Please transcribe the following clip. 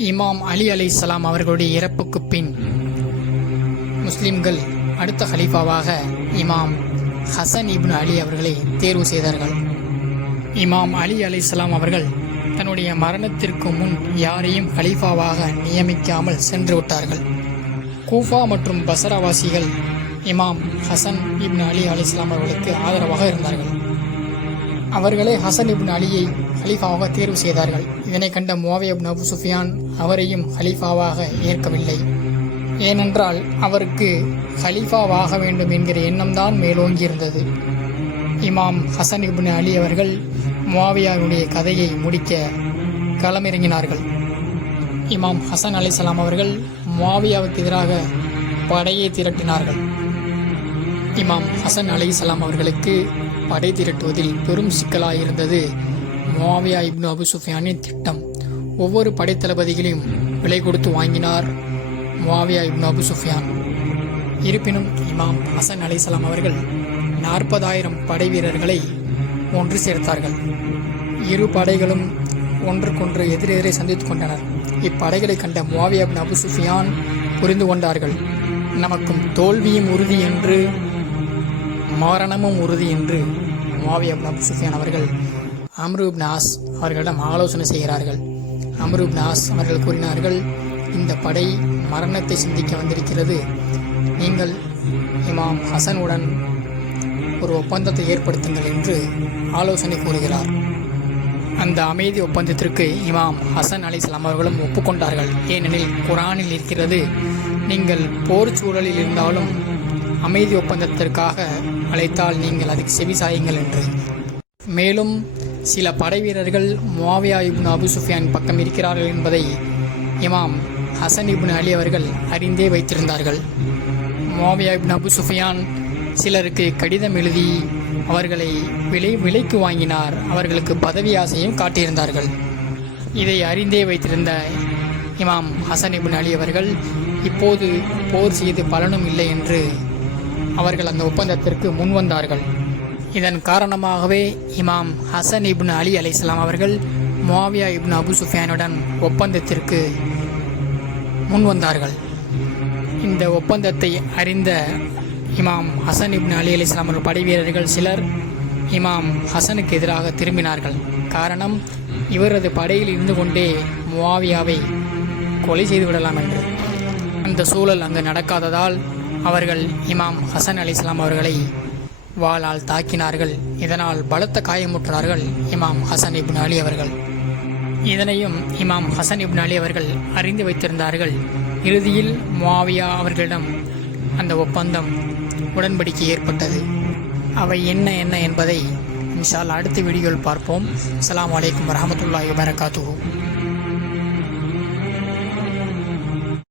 இமாம் அலி அலைஹிஸ்ஸலாம் அவர்களுடைய இறப்புக்கு பின் முஸ்லிம்கள் அடுத்த ஹலீஃபாவாக இமாம் ஹசன் இப்னு அலி அவர்களை தேர்வு செய்தார்கள். இமாம் அலி அலைஹிஸ்ஸலாம் அவர்கள் தன்னுடைய மரணத்திற்கு முன் யாரையும் ஹலீஃபாவாக நியமிக்காமல் சென்று விட்டார்கள். கூஃபா மற்றும் பசராவாசிகள் இமாம் ஹசன் இப்னு அலி அலிஸ்லாம் அவர்களுக்கு ஆதரவாக இருந்தார்கள். அவர்களே ஹசன் இப்னு அலியை ஹலீஃபாவாக தேர்வு செய்தார்கள். இதனை கண்ட முவாவிய இப்னு அபு சுஃபியான் அவரையும் ஹலீஃபாவாக ஏற்கவில்லை. ஏனென்றால் அவருக்கு ஹலீஃபாவாக வேண்டும் என்கிற எண்ணம்தான் மேலோங்கியிருந்தது. இமாம் ஹசன் இப்னு அலி அவர்கள் முவாவியாவுடைய கதையை முடிக்க களமிறங்கினார்கள். இமாம் ஹசன் அலிசலாம் அவர்கள் முவாவியாவுக்கு எதிராக படையை திரட்டினார்கள். இமாம் ஹசன் அலிசலாம் அவர்களுக்கு படை திரட்டுவதில் பெரும் சிக்கலாயிருந்தது. முவாவியா இப்னு அபு சுஃபியானின் திட்டம். ஒவ்வொரு படைத்தளபதிகளையும் விலை கொடுத்து வாங்கினார் முவாவியா இப்னு அபு சுஃபியான். இருப்பினும் இமாம் ஹசன் அலிசலாம் அவர்கள் நாற்பதாயிரம் படை வீரர்களை ஒன்று சேர்த்தார்கள். இரு படைகளும் ஒன்றுக்கொன்று எதிரெதிரே சந்தித்துக் கொண்டனர். இப்படைகளை கண்ட முவாவியா இப்னு அபு சுஃபியான் புரிந்து கொண்டார்கள். நமக்கும் தோல்வியும் உறுதி என்று மரணமும் உறுதி என்று முவாவியா சுஃபியான் அவர்கள் அம்ருப் நாஸ் அவர்களிடம் ஆலோசனை செய்கிறார்கள். அம்ரு நாஸ் அவர்கள் கூறினார்கள் இந்த படை மரணத்தை சிந்திக்க வந்திருக்கிறது. நீங்கள் இமாம் ஹசனுடன் ஒரு ஒப்பந்தத்தை ஏற்படுத்துங்கள் என்று ஆலோசனை கூறுகிறார். அந்த அமைதி ஒப்பந்தத்திற்கு இமாம் ஹசன் அலிஸ்லாம் அவர்களும் ஒப்புக்கொண்டார்கள். ஏனெனில் குரானில் இருக்கிறது நீங்கள் போர் சூழலில் இருந்தாலும் அமைதி ஒப்பந்தத்திற்காக அழைத்தால் நீங்கள் அதுக்கு செவி சாயுங்கள் என்று. மேலும் சில படைவீரர்கள் முவாவியா இப்னு அபு சுஃபியான் பக்கம் இருக்கிறார்கள் என்பதை இமாம் ஹசன் இப்னு அலி அவர்கள் அறிந்தே வைத்திருந்தார்கள். முவாவியா இப்னு அபு சுஃபியான் சிலருக்கு கடிதம் எழுதி அவர்களை விலை விலைக்கு வாங்கினார். அவர்களுக்கு பதவி ஆசையும் காட்டியிருந்தார்கள். இதை அறிந்தே வைத்திருந்த இமாம் ஹசன் இப்னு அலி அவர்கள் இப்போது போர் செய்து பலனும் இல்லை என்று அவர்கள் அந்த ஒப்பந்தத்திற்கு முன்வந்தார்கள். இதன் காரணமாகவே இமாம் ஹசன் இப்னு அலி அலைஹிஸ்ஸலாம் அவர்கள் முவாவியா இப்னு அபு சுஃபியானுடன் ஒப்பந்தத்திற்கு முன்வந்தார்கள். இந்த ஒப்பந்தத்தை அறிந்த இமாம் ஹசன் இப்னு அலி அலி இஸ்லாம் படை வீரர்கள் சிலர் இமாம் ஹசனுக்கு எதிராக திரும்பினார்கள். காரணம் இவரது படையில் இருந்து கொண்டே முவாவியாவை கொலை செய்து விடலாம் என்று. அந்த சூழல் அங்கு நடக்காததால் அவர்கள் இமாம் ஹசன் அலிஸ்லாம் அவர்களை வாளால் தாக்கினார்கள். இதனால் பலத்த காயமுற்றார்கள் இமாம் ஹசன் இப்னு அலி அவர்கள். இதனையும் இமாம் ஹசன் இப்னு அலி அவர்கள் அறிந்து வைத்திருந்தார்கள். இறுதியில் முவாவியா அவர்களிடம் அந்த ஒப்பந்தம் உடன்படிக்கை ஏற்பட்டது. அவை என்ன என்ன என்பதை இன்ஷால் அடுத்த வீடியோவில் பார்ப்போம். அலாம் வலைக்கம் வரமத்துல்லாஹி வரகாத்துவோம்